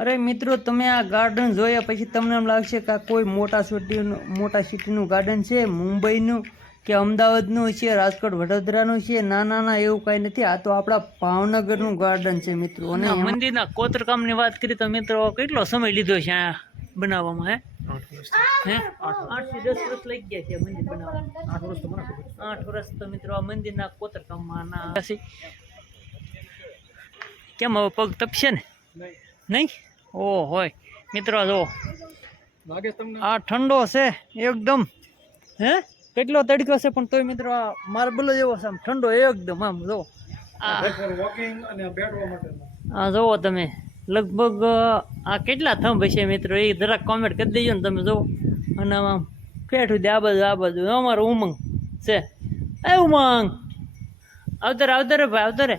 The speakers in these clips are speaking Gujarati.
અરે મિત્રો, તમે આ ગાર્ડન જોયા પછી તમને એમ લાગશે કે આ કોઈ મોટા સિટીનું ગાર્ડન છે, મુંબઈનું કે અમદાવાદનું છે, રાજકોટ વડોદરાનું છે. ના ના ના, એવું કાંઈ નથી. આ તો આપણા ભાવનગરનું ગાર્ડન છે મિત્રો. અને મંદિરના કોતરકામની વાત કરી તો મિત્રો, કેટલો સમય લીધો છે આ બનાવવામાં? 8 થી 10 વર્ષ લઈ ગયા છે મંદિર બનાવવામાં. 8 વર્ષ તો મિત્રો આ મંદિરના કોતરકામમાં કેમ હવે પગ તપશે ને? નહીં? ઓ હોય મિત્રો, જો આ ઠંડો છે એકદમ. કેટલો તડકો છે પણ તોય મિત્રો આ માર્બલ જેવો છે, આમ ઠંડો એકદમ. આમ જો આ જોવો તમે, લગભગ આ કેટલા થંભ હશે મિત્રો, એ જરાક કોમેન્ટ કરી દેજો ને તમે. જો અને આમ પેઠું દે આ બાજુ અમારો ઉમંગ છે. એ ઉમંગ આવતરે ભાઈ, આવતરે.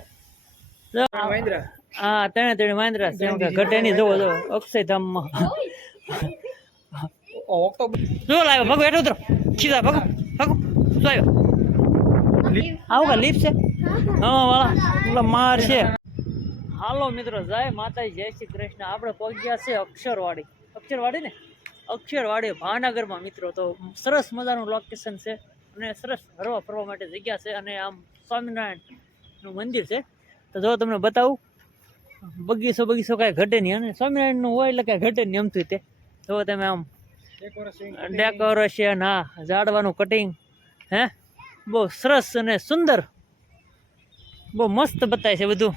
હા, ત્રણે વાંદરા છે. ઘટે નહીં. જોવો જો અક્ષયધામમાં જો લાવ્યો ભગો, એટલું ઉતરો સીધા ભગો શું આવ્યો? આવું કા લીપ છે? હા વાળા માર છે. હાલો મિત્રો, જય માતાજી, જય શ્રી કૃષ્ણ. આપણે પહોંચ્યા છે અક્ષરવાડી ને અક્ષરવાડી ભાવનગરમાં મિત્રો. તો સરસ મજાનું લોકેશન છે અને સરસ હરવા ફરવા માટે જગ્યા છે. અને આમ સ્વામિનારાયણનું મંદિર છે. તો જો તમને બતાવું, બગીચો કાંઈ ઘટે નહીં. અને સ્વામિનારાયણનું હોય એટલે કાંઈ ઘટે નહીં એમથી. તે જો તમે આમ ડેકોરેશન, હા, ઝાડવાનું કટિંગ, બહુ સરસ અને સુંદર, બહુ મસ્ત બતાય છે બધું.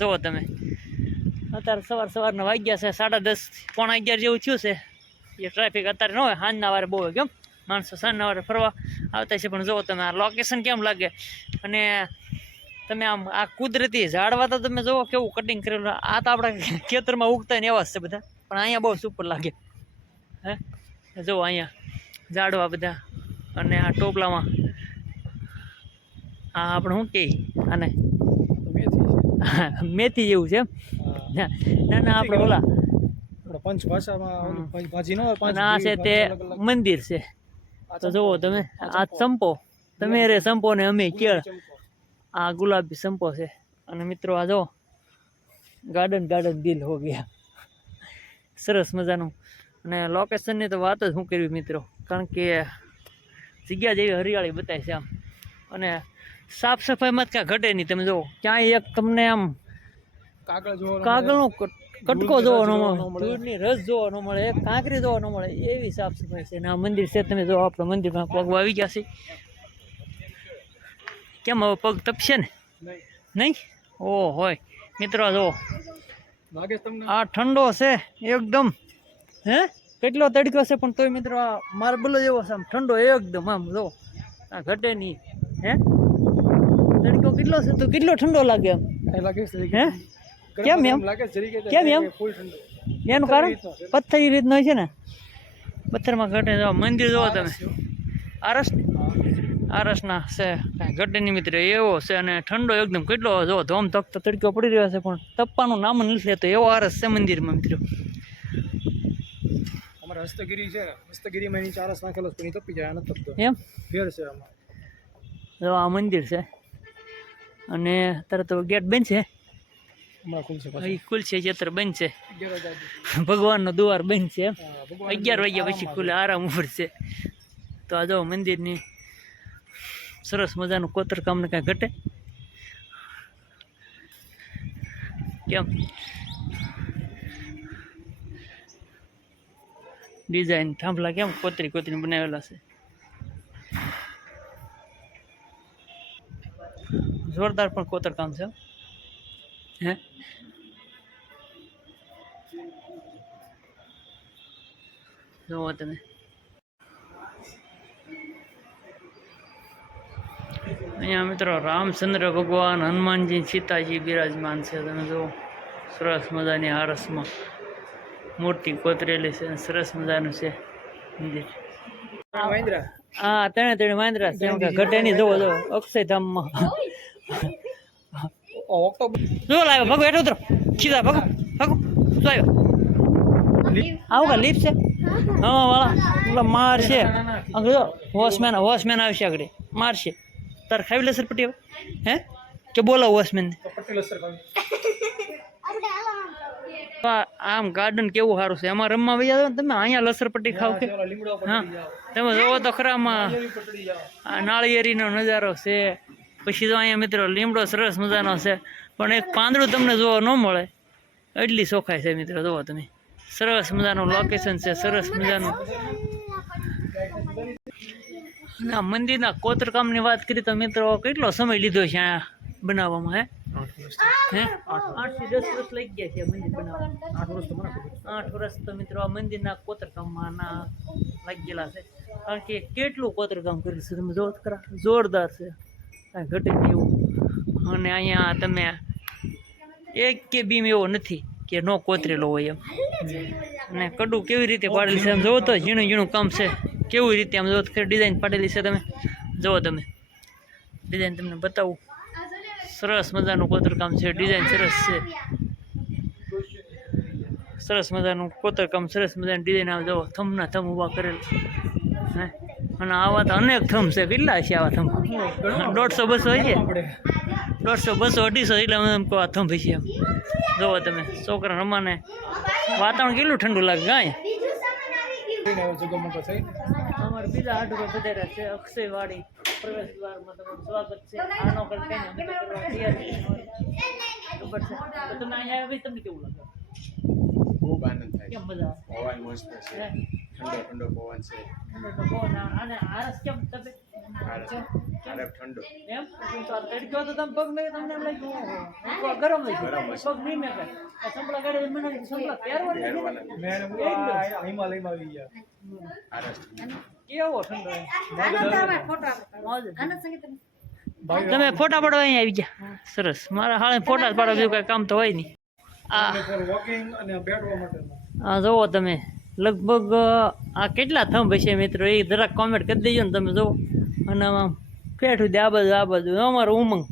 જુઓ તમે, અત્યારે સવારના વાગ્યા છે 10:30, 11 જેવું થયું છે. એ ટ્રાફિક અત્યારે ન હોય, સાંજના વારે બહુ હોય. કેમ માણસો સાંજના વારે ફરવા આવતા છે. પણ જુઓ તમે આ લોકેશન કેમ લાગે. અને તમે આમ આ કુદરતી ઝાડવા તો તમે જુઓ કેવું કટિંગ કરેલું. આ તો આપણા ખેતરમાં ઉગતા ને એવા જ છે બધા, પણ અહીંયા બહુ સુપર લાગે. જુઓ અહીંયા ઝાડવા બધા. અને આ ટોપલામાં આ આપણે શું કહે આને, મેથી જેવું છે. ના ના, આપણે ઓલા પંચ ભાષામાં આ છે તે મંદિર છે. તો જુઓ તમે, આ સંપો, તમે રે સંપો ને અમે કેળ, આ ગુલાબી સંપો છે. અને મિત્રો આ જો ગાર્ડન દિલ હો ગયા, સરસ મજાનું. અને લોકેશનની તો વાત જ શું કરવી મિત્રો, કારણ કે જગ્યા જેવી હરિયાળી બતાય છે આમ. અને સાફ સફાઈમાં જ કાંઈ ઘટે નહીં. તમે જુઓ ક્યાંય એક તમને આમ કાગળનો કટકો જોવા ન મળે, દૂધની રસ જોવા ન મળે, એક કાંકરી જોવા ન મળે, એવી સાફ સફાઈ છે. અને આ મંદિર છે, તમે જો આપણે મંદિરમાં પગવા આવી ગયા છે. કેમ હવે પગ તપશે ને? નહીં? ઓ હોય મિત્રો, જો આ ઠંડો છે એકદમ. કેટલો તડકો છે પણ તોય મિત્રો આ માર્બલ જેવો છે, આમ ઠંડો એકદમ. આમ જો આ ઘટે નહીં. તડકો કેટલો છે તો કેટલો ઠંડો લાગે આમ. કેમ એમ? એનું કારણ પથ્થર રીતનો હોય છે ને, પથ્થરમાં ઘટે. જો મંદિર જોવો તમે, આરસના છે, કાંઈ ઘટે નહીં મિત્ર, એવો છે. અને ઠંડો એકદમ. કેટલો જો ધોમ ધકતો તડકો પડી રહ્યો છે પણ તપવાનું નામ નથી લેતો, એવો આરસ છે મંદિરમાં મિત્રો. અમારે હસ્તગીરી છે, હસ્તગીરીમાં એની આરસ નાખેલો છે પણ તપી જાય, નથી તપતો. એમ ફેર છે આમાં. જો આ મંદિર છે. અને અત્યારે તો ગેટ બંધ છે, ખુલશે અત્યારે બંધ છે. ભગવાનનો દ્વાર બંધ છે. 11 વાગ્યા પછી ખુલે, આરામ ઉપર છે. તો આ જો મંદિરની સરસ મજાનું કોતરકામને કાંઈ ઘટે કેમ? ડિઝાઇન થાંભલા કેમ કોતરી બનાવેલા છે, જોરદાર પણ કોતરકામ છે. જોવો તમે, અહીંયા મિત્રો રામચંદ્ર ભગવાન, હનુમાનજી, સીતાજી બિરાજમાન છે. તમે જુઓ સરસ મજાની આરસમાં મૂર્તિ કોતરેલી છે, સરસ મજાનું છે મંદિર. હા, ત્રણે વાંદરા છે. ઘટે નહીં. જોવો જો અક્ષયધામમાં જો લાવ્યો ભગો, એટલું ઉતરો સીધા ભગો શું આવ્યો? આવું કા લીપ છે? હા વાળા માર છે. વોચમેન આવશે આગળ, મારશે. તારે ખાવી લે સર પટ્ટી હવે? કે બોલાવું વોચમેન ને? આમ ગાર્ડન કેવું સારું છે, એમાં રમવા વહી જાવ તમે. અહીંયા લસરપટ્ટી ખાવ કે હા, તમે જોવો તો ખરામાં નાળિયેરીનો નજારો છે. પછી તો અહીંયા મિત્રો લીમડો સરસ મજાનો છે, પણ એક પાંદડું તમને જોવા ન મળે એટલી ચોખાઈ છે મિત્રો. જોવો તમે, સરસ મજાનું લોકેશન છે, સરસ મજાનું. ના મંદિરના કોતરકામની વાત કરી તો મિત્રો કેટલો સમય લીધો છે આ બનાવવામાં? હે 8 થી 10 વર્ષ લઈ ગયા છે મંદિર બનાવવામાં. 8 વર્ષ તો મિત્રો આ મંદિરના કોતરકામમાં લાગી ગયેલા છે. કારણ કે કેટલું કોતરકામ કર્યું છે તમે જોવો ખરા, જોરદાર છે, કાંઈ ઘટે નહીં એવું. અને અહીંયા તમે એક કે બીમ એવો નથી કે ન કોતરેલો હોય એમ. અને કડું કેવી રીતે પાડેલી છે આમ જોવો તો, ઝીણું ઝીણું કામ છે કેવી રીતે આમ જોવો ડિઝાઇન પાડેલી છે. તમે જુઓ, તમે ડિઝાઇન તમને બતાવું. સરસ મજાનું કોતરકામ છે, ડિઝાઇન સરસ છે, સરસ મજાનું કોતરકામ, સરસ મજાની ડિઝાઇન. આમ જુઓ થંભના થંભ ઊભા કરેલ હે. અને આવા તો અનેક થંભ છે. કેટલા છે આવા થંભ? 150 200 હોય છે, 150 200 250 એટલે એમ કહો આ થંભ છે એમ. જુઓ તમે, છોકરા રમાને વાતાવરણ કેટલું ઠંડુ લાગે કાંઈ. અમારે બીજા હાટ ઉપર પધાર્યા છે અક્ષયવાડી પ્રવેશ દ્વારમાં. તમારું સ્વાગત છે. આનો કરતા અમે તો કરવા તૈયાર છીએ. ખબર છે તો તમે અહીંયા આવી તમને કેવું લાગે? ખૂબ આનંદ થાય. કેમ મજા આવે? પવન મસ્ત છે, ઠંડો ઠંડો પવન છે. ઠંડો તો પવન અને આરસ કેમ તમે? ઠંડો એમ તો તડકો તો તમે પગ મેં તમને એમ લાગ્યું ગરમ થઈ ગયું, પગ નહીં મેં કાંઈ સંપલા ગાડી મને સંપલા પહેરવાની હિમાલયમાં આવી ગયા. કેવો ઠંડો તમે ફોટા પાડવા અહીંયા આવી ગયા. સરસ, મારા હાલે ફોટા પાડવા બીજું કઈ કામ તો હોય નહીં. આ જુઓ તમે, લગભગ આ કેટલા થંભ હશે મિત્રો એ જરાક કોમેન્ટ કરી દેજો ને તમે જુઓ. અને આમ પેઠું દે આ બાજુ અમારો ઉમંગ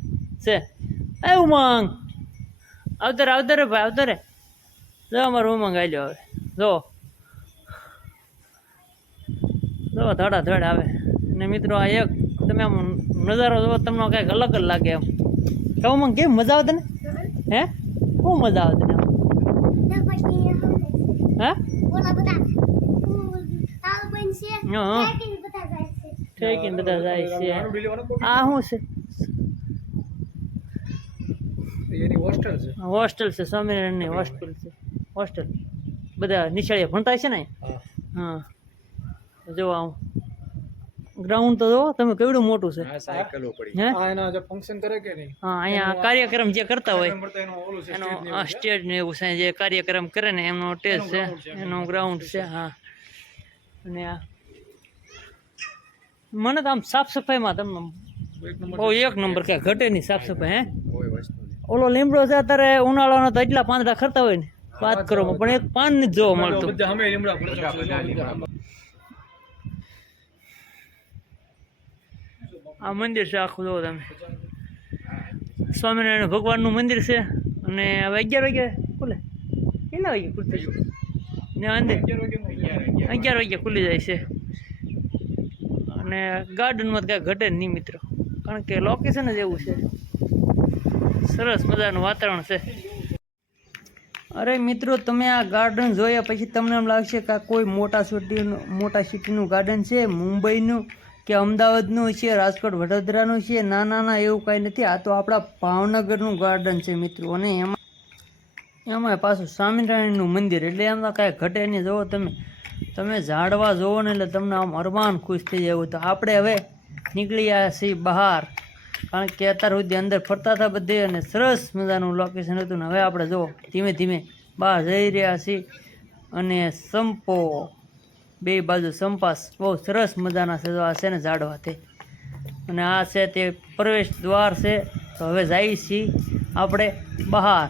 છે. એ ઉમંગ આવતરે આવતરે ભાઈ આવતરે. જો અમારો ઉમંગ આવ્યો હવે. જો ધડા ધડ આવે. અને મિત્રો આ એક તમે આમ નજારો જોવો તમને કંઈક અલગ જ લાગે એમ. તો ઉમંગ કેમ મજા આવે તને? હે બહુ મજા આવે તને? હા ઠેકીને બધા જાય છે. આ શું છે? હોસ્ટેલ છે, સ્વામિનારાયણની હોસ્ટેલ છે. હોસ્ટેલ બધા નિશાળીયા ભણતા છે ને. હા જો આમ ગ્રાઉન્ડ તો જો તમે કેવડું મોટું છે. હા અહીંયા કાર્યક્રમ જે કરતા હોય એનો સ્ટેજ ને એવું છે, જે કાર્યક્રમ કરે ને એમનો સ્ટેજ છે, એનું ગ્રાઉન્ડ છે. હા અને આ મને તો આમ સાફ સફાઈમાં તમને બહુ એક નંબર ક્યાં ઘટે નહીં સાફ સફાઈ. હે ઓલો લીમડો છે અત્યારે ઉનાળાનો તો એટલા પાંદડા ખરતા હોય ને વાત કરો, પણ એક પાન નથી જોવા મળતું. આ મંદિર છે આખું જોવો તમે, સ્વામિનારાયણ ભગવાનનું મંદિર છે. અને હવે 11 વાગે ખુલે. કેટલા વાગે ખુલશે ને? અંદર 11 વાગે ખુલી જાય છે. અને ગાર્ડનમાં કાંઈ ઘટે નહીં મિત્રો, કારણ કે લોકેશન જ એવું છે. સરસ મજાનું વાતાવરણ છે. અરે મિત્રો તમે આ ગાર્ડન જોયા પછી તમને એમ લાગશે કે આ કોઈ મોટા સિટીનું ગાર્ડન છે, મુંબઈનું કે અમદાવાદનું છે, રાજકોટ વડોદરાનું છે. ના ના ના, એવું કાંઈ નથી. આ તો આપણા ભાવનગરનું ગાર્ડન છે મિત્રો. અને એમાં પાછું સ્વામિનારાયણનું મંદિર એટલે એમાં કાંઈ ઘટે નહીં. જુઓ તમે ઝાડવા જુઓ ને એટલે તમને આમ અરમાન ખુશ થઈ જાય. તો આપણે હવે નીકળી આવ્યા છીએ બહાર, કારણ કે અત્યાર સુધી અંદર ફરતા હતા બધે અને સરસ મજાનું લોકેશન હતું. ને હવે આપણે જુઓ ધીમે ધીમે બહાર જઈ રહ્યા છીએ. અને સંપો બે બાજુ સંપાસ બહુ સરસ મજાના છે. આ છે ને ઝાડવા તે, અને આ છે તે પ્રવેશ દ્વાર છે. તો હવે જઈએ છીએ આપણે બહાર.